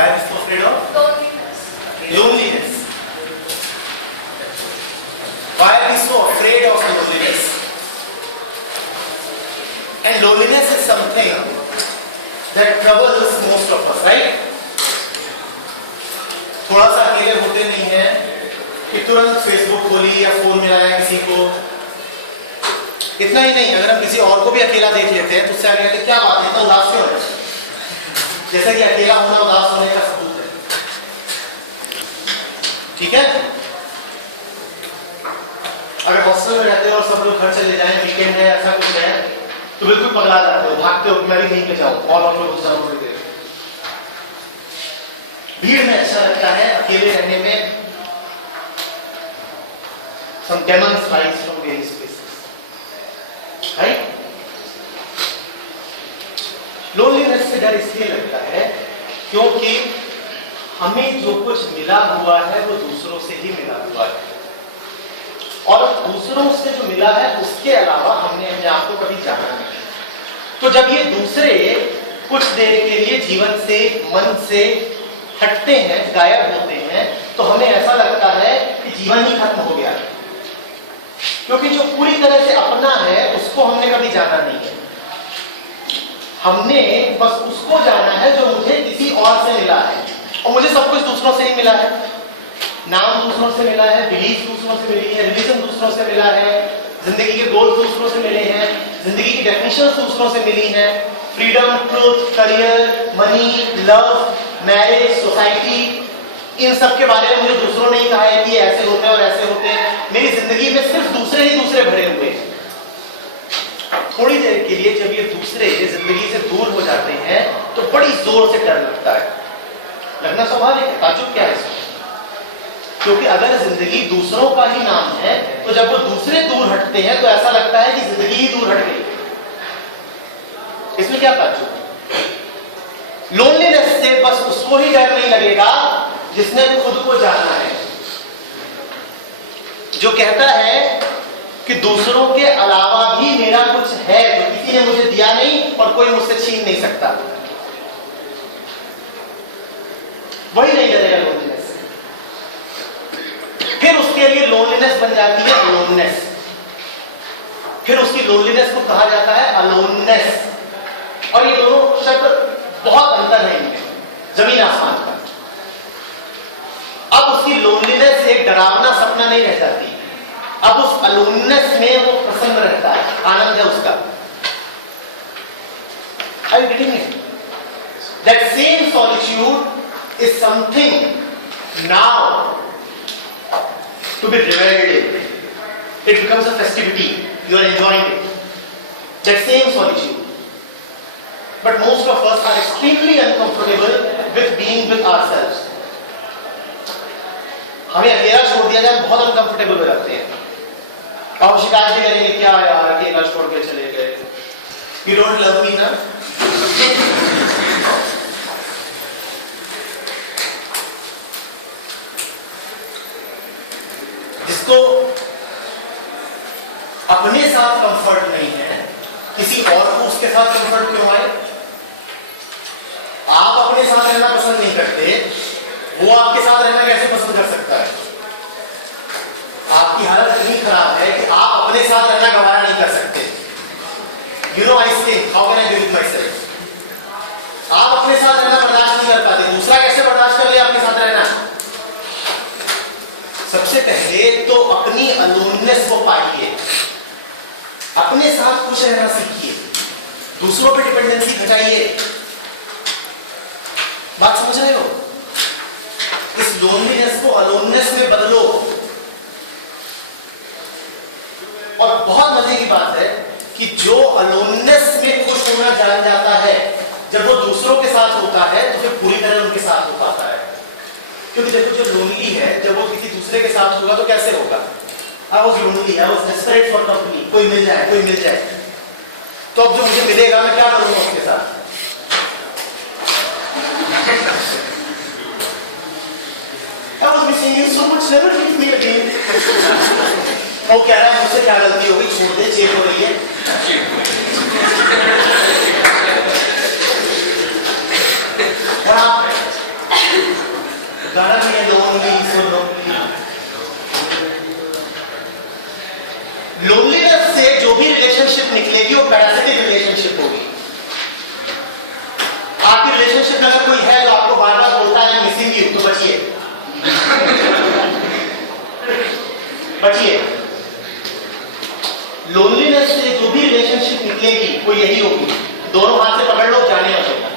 Why are we so afraid of? Loneliness. Why are we so afraid of loneliness? And loneliness is something that troubles most of us, right? थोड़ा सा अकेले होते नहीं हैं कि तुरंत फेसबुक खोली या फोन मिलाया किसी को। इतना ही नहीं, अगर हम किसी और को भी अकेला देख लेते हैं तो उससे आगे कहते क्या बात है, इतना उदास क्यों है? जैसा कि अकेला होना उदास होने का सबूत है। ठीक है, अगर हॉस्टल में रहते हो और सब लोग घर चले जाएं, वीकेंड है, ऐसा कुछ है, तो बिल्कुल पगला जाते हो, भागते हो, मैं भी नहीं पे जाऊं और आप लोग जाओ थोड़ी देर। भीड़ में अच्छा लगता है, अकेले रहने में some demons rise from various places, right? Loneliness से डर इसलिए लगता है क्योंकि हमें जो कुछ मिला हुआ है वो दूसरों से ही मिला हुआ है, और दूसरों से जो मिला है उसके अलावा हमने अपने आप को कभी जाना नहीं। तो जब ये दूसरे कुछ देर के लिए जीवन से, मन से हटते हैं, गायब होते हैं, तो हमें ऐसा लगता है कि जीवन ही खत्म हो गया, क्योंकि जो पूरी तरह से अपना है उसको हमने कभी जाना नहीं है। हमने बस उसको जाना है जो मुझे किसी और से मिला है, और मुझे सब कुछ दूसरों से ही मिला है। नाम दूसरों से मिला है, बिलीफ दूसरों से मिली है, रिलीजन दूसरों से मिला है, जिंदगी के गोल दूसरों से मिले हैं, जिंदगी की डेफिनेशंस दूसरों से मिली हैं, freedom, truth, career, money, love, marriage, society, इन सब के बारे में मुझे दूसरों ने ही कहा है कि ऐसे होते हैं और ऐसे होते हैं। मेरी जिंदगी में सिर्फ दूसरे ही दूसरे भरे हुए हैं। थोड़ी देर के लिए जब ये दूसरे जिंदगी से दूर हो जाते हैं तो बड़ी जोर से डर लगता है। लगना स्वाभाविक है, ताज्जुब क्या है इसमें? क्योंकि अगर जिंदगी दूसरों का ही नाम है तो जब वो दूसरे दूर हटते हैं तो ऐसा लगता है कि जिंदगी ही दूर हट गई। इसमें क्या ताज्जुब? लोनलीनेस से बस उसको ही डर नहीं लगेगा जिसने खुद को जाना है, जो कहता है कि दूसरों के अलावा भी मेरा कुछ है जो किसी ने मुझे दिया नहीं और कोई मुझसे छीन नहीं सकता। वही नहीं डरेगा लोनलीनेस से। फिर उसके लिए लोनलीनेस बन जाती है अलोननेस। फिर उसकी लोनलीनेस को कहा जाता है अलोननेस। और ये दोनों शब्द बहुत अंतर है इनमें, जमीन आसमान का। अब उसकी लोनलीनेस एक डरावना सपना नहीं रह जाती, अब उस अलोननेस में वो प्रसन्न रहता है, आनंद है उसका। Are you getting it? That same solitude is something now to be reveled in. It becomes a festivity. You are enjoying it. That same solitude. But most of us are extremely uncomfortable with being with ourselves. हमें अकेला छोड़ दिया जाए बहुत uncomfortable हो जाते हैं और शिकायत भी करेंगे, क्या यार अकेला छोड़ के चले गए, You don't love me ना। जिसको अपने साथ कंफर्ट नहीं है, किसी और को उसके साथ कंफर्ट क्यों आए? आप अपने साथ रहना पसंद नहीं करते, वो आपके साथ रहना कैसे पसंद कर सकता है? आपकी हालत इतनी खराब है कि आप अपने साथ रहना गवारा नहीं कर सकते। You know I think, how can I do it myself? आप अपने साथ रहना बर्दाश्त नहीं कर पाते, दूसरा कैसे बर्दाश्त कर ले आपके साथ रहना? सबसे पहले तो अपनी अलोननेस को पाइए, अपने साथ खुश रहना सीखिए, दूसरों पर डिपेंडेंसी घटाइए। बात समझ रहे हो? इस लोनलीनेस को अलोननेस में बदलो। और बहुत मजे की बात है कि जो अलोननेस में खुश होना जान जाता है, जब वो दूसरों के साथ होता है तो फिर पूरी तरह उनके साथ हो पाता है। क्योंकि देखो, जो लोनली है जब वो किसी दूसरे के साथ होगा तो कैसे होगा? I was lonely, I was desperate for company. कोई मिल जाए, कोई मिल जाए। तो अब जो मुझे मिलेगा मैं क्या करूंगा उसके साथ? I was missing you so much, never leave me again. वो कह रहा है मुझसे क्या गलती हो गई, छोड़ दे, चेक हो रही है। और आप बचिए। लोनलीनेस से जो भी रिलेशनशिप निकलेगी वो यही होगी, दोनों हाथ से पकड़ लो, जाने मत देना।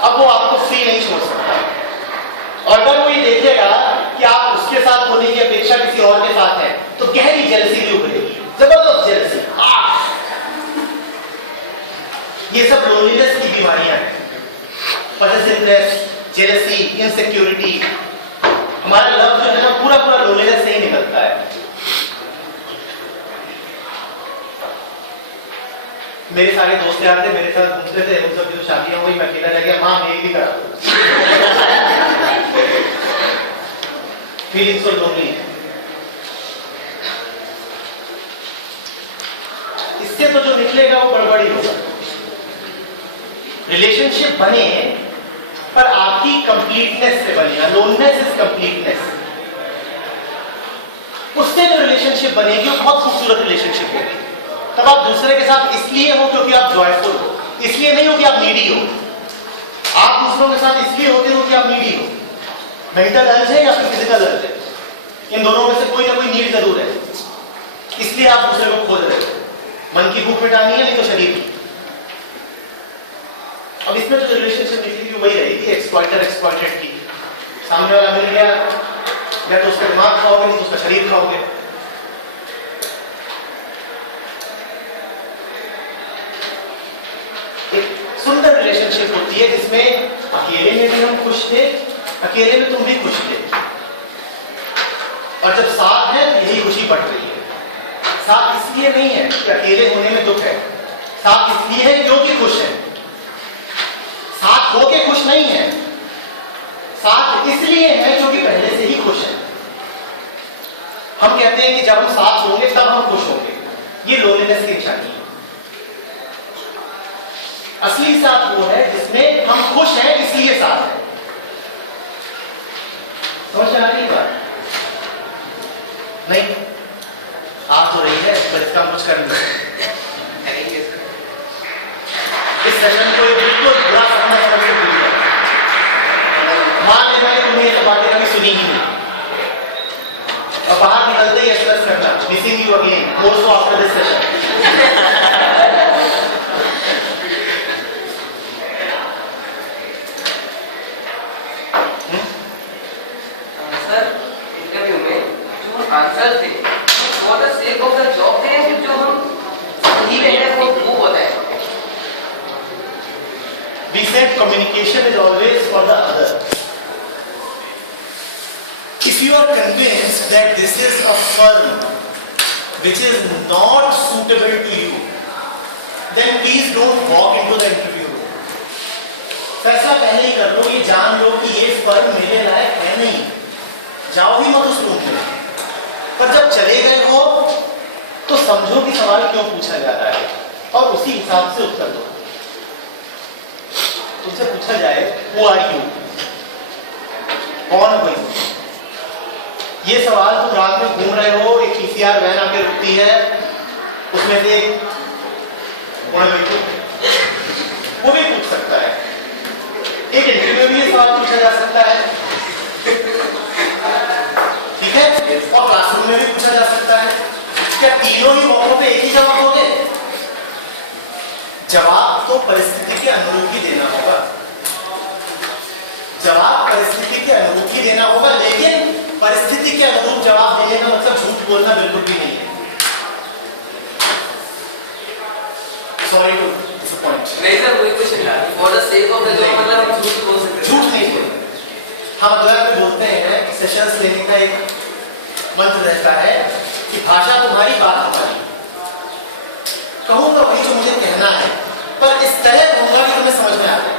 अब वो आपको फ्री नहीं छोड़ सकता, और अगर वो ये देखेगा कि आप उसके साथ होने की अपेक्षा किसी और के साथ है तो गहरी जेलसी भी उभरेगी, जबरदस्त जेलसी। ये सब लोनलीनेस की बीमारियां हैं, पॉसेसिवनेस, जेलसी, इनसिक्योरिटी। हमारा लव जो है ना पूरा पूरा लोनलीनेस से ही निकलता है। मेरे सारे दोस्त यार थे, मेरे साथ घूमते थे, उन सब की तो शादियां हुई, मैं अकेला रह गया। मां मेरी भी करा फीलिंग सो लोनली। इससे तो जो निकलेगा वो गड़बड़ी होगा। रिलेशनशिप बने पर आपकी कंप्लीटनेस से बनेगा। Loneliness is completeness. उससे जो रिलेशनशिप बनेगी वो बहुत खूबसूरत रिलेशनशिप होगी। तब आप दूसरे के साथ इसलिए हो क्योंकि आप जॉयफुल हो, इसलिए नहीं हो कि आप नीडी हो। आप दूसरों के साथ इसलिए होते हो कि आप नीडी हो। मेंटल अर्ज है या फिर फिजिकल अर्ज है, इन दोनों में से कोई ना कोई नीड जरूर है, इसलिए आप दूसरे को खोज रहे हो। मन की भूख मिटानी है, नहीं तो शरीर की। अब इसमें जो रिलेशनशिप निकलेगी वही रहेगी एक्सप्लॉइटर एक्सप्लॉइटेड की। सामने वाला मिल गया, या तो उसका दिमाग खाओगे नहीं तो उसका शरीर खाओगे। एक सुंदर रिलेशनशिप होती है जिसमें अकेले में भी हम खुश थे, अकेले में तुम भी खुश थे, और जब साथ है तो यही खुशी बढ़ रही है। साथ इसलिए नहीं है कि अकेले होने में दुख है, साथ इसलिए है क्योंकि खुश है। साथ होके खुश नहीं है, साथ इसलिए है क्योंकि पहले से ही खुश है। हम कहते हैं कि जब हम साथ होंगे तब हम खुश होंगे, ये लोनलीनेस की निशानी है। असली साथ वो है जिसमें हम खुश हैं इसलिए साथ है। समझ आ रही बात? नहीं आ तो रही है, पर इसका कुछ कर नहीं। इस सेशन को बिल्कुल बुरा समझ करके भूल जाओ। मान लेना कि तुमने ये सब बातें कभी सुनी ही नहीं, और बाहर निकलते ही एक्सप्रेस करना missing you again, more so after this session. Answer थे for the sake of the job थे, जो हम सही में है वो बताएं। We said communication is always for the other. If you are convinced that this is a firm which is not suitable to you, then please don't walk into the interview room. फैसला पहले ही कर लो, ये जान लो कि ये firm मेरे लायक है नहीं, जाओ ही मत उस रूम में। पर जब चले गए हो तो समझो कि सवाल क्यों पूछा जा रहा है और उसी हिसाब से उत्तर दो। तुमसे पूछा जाए Who are you? कौन हो? ये सवाल तुम रात में घूम रहे हो, एक पीसीआर वैन आके रुकती है, उसमें से वो भी पूछ सकता है। एक इंटरव्यू में भी ये सवाल पूछा जा सकता है, ठीक है, और क्लासरूम में भी पूछा जा सकता है। क्या तीनों ही मौकों पे एक ही जवाब होंगे? जवाब तो परिस्थिति के अनुरूप ही देना होगा, जवाब परिस्थिति के अनुरूप ही देना होगा, लेकिन परिस्थिति के अनुरूप जवाब देने का मतलब झूठ बोलना बिल्कुल भी नहीं है। Sorry to disappoint. नहीं सर, वही क्वेश्चन था, for the sake of the job मतलब हम झूठ बोल सकते हैं? झूठ नहीं बोलते। हम अगला में बोलते हैं कि सेशंस लेने का एक मंत्र रहता है कि भाषा तुम्हारी बात हमारी। कहूंगा वही जो मुझे कहना है, पर इस तरह कहूंगा कि तुम्हें समझ में आ जाए।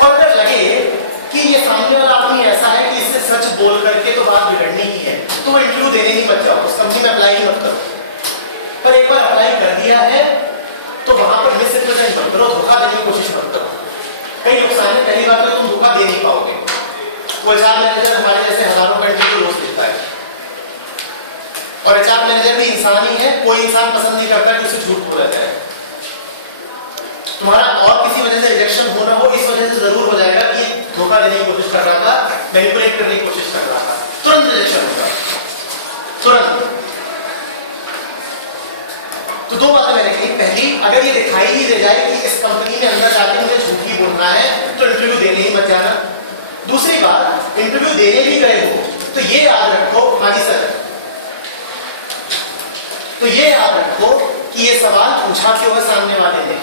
और अगर लगे कि ये सामने वाला आदमी ऐसा है कि इससे सच बोल करके तो बात बिगड़नी ही है, तो वो इंटरव्यू देने ही मत जाओ, उस कंपनी में अप्लाई ही मत करो। पर एक बार अप्लाई कर दिया है तो वहां पर मिसरिप्रेजेंट मत करो, धोखा देने की कोशिश मत करो। कई नुकसान है। पहली बात तो तुम धोखा दे नहीं पाओगे। वो एचआर मैनेजर हमारे जैसे हजारों का इंटरव्यू रोज देता है, और एचआर मैनेजर भी इंसान ही है, कोई इंसान पसंद नहीं करता कि उसे झूठ बोला जाए। तुम्हारा और किसी वजह से रिजेक्शन होना हो, इस वजह से जरूर हो जाएगा कि धोखा देने की कोशिश कर रहा था, मैनिपुलेट करने की कोशिश कर रहा था, तुरंत रिजेक्शन होगा, तुरंत। तो दो बातें मैंने कही, पहली, अगर ये दिखाई ही दे जाए कि इस कंपनी में अंदर जाके मुझे झूठ ही बोलना है तो इंटरव्यू देने ही मत जाना। दूसरी बात, इंटरव्यू देने भी गए हो तो ये याद रखो, हाँ जी सर, तो ये याद रखो कि ये सवाल पूछा क्यों है सामने वाले ने।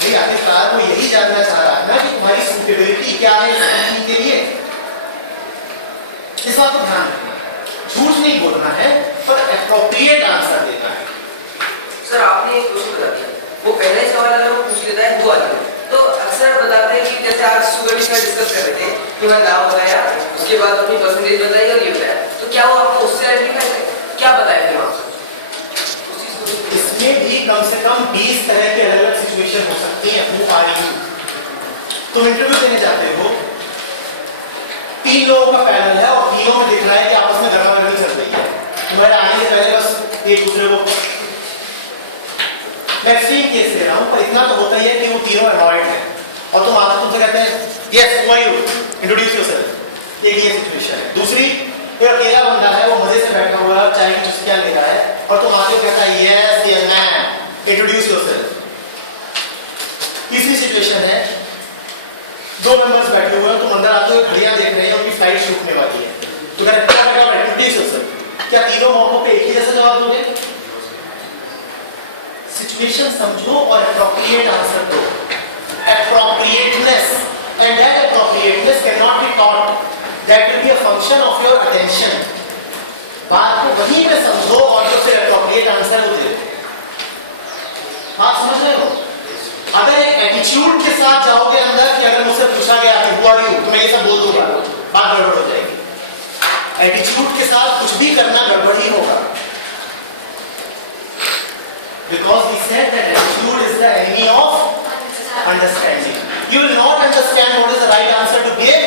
भाई आखिरकार वो यही जानना चाह रहा है ना कि तुम्हारी सूटेबिलिटी क्या है इस कंपनी के लिए। इस बात को ध्यान रखना, झूठ नहीं बोलना है पर एप्रोप्रिएट आंसर देना है। सर आपने एक क्वेश्चन बता दिया, वो पहले सवाल अगर वो पूछ लेता है वो वाला, तो अक्सर बताते हैं कि जैसे आज सुबह भी डिस्कस कर रहे थे कि मैं गाँव बताया, उसके बाद अपनी परसेंटेज बताई और ये बताया, तो क्या वो आपको उससे आइडेंटिफाई क्या बताया थे वहाँ? इसमें भी कम से कम 20 तरह के अलग अलग सिचुएशन हो सकती है अपनी पारी में। तुम इंटरव्यू देने जाते हो, 3 लोगों का पैनल है और तीनों में दिख रहा है कि आपस में गड़बड़ी चल रही है, तुम्हारे आने से पहले बस एक दूसरे को, मैं एक्सट्रीम केस ले रहा हूं पर इतना तो होता ही है कि वो तीनों अवॉइड है और तुम आते तुमसे कहते हैं yes who are you, introduce yourself, एक ये सिचुएशन है। दूसरी, कोई अकेला बंदा है, वो मजे से बैठा हुआ है, चाय की चुस्कियां ले रहा है और तुम आते हो कहता है यस ये मैन, इंट्रोड्यूस योरसेल्फ। तीसरी सिचुएशन है, 2 मेंबर्स बैठे हुए हैं, तुम अंदर आते हुए घड़ियां देख रहे हैं, उनकी फ्लाइट छूटने वाली है, तो इंट्रोड्यूस योरसेल्फ। क्या तीनों मौकों पे एक ही जैसा जवाब दोगे? सिचुएशन समझो और एप्रोप्रिएट आंसर दो। Appropriateness, and that appropriateness cannot be taught. That will be a function of your attention. बात को वहीं पे समझो और जो फिर appropriate आंसर हो दे। बात समझ रहे हो? अगर एक एटीट्यूड के साथ जाओगे अंदर कि अगर मुझसे पूछा गया कि who are you, तो मैं ये सब बोल दूंगा, बात गड़बड़ हो जाएगी। एटीट्यूड के साथ कुछ भी करना गड़बड़ ही होगा। Because we said that attitude is the enemy of understanding. You will not understand what is the right answer to give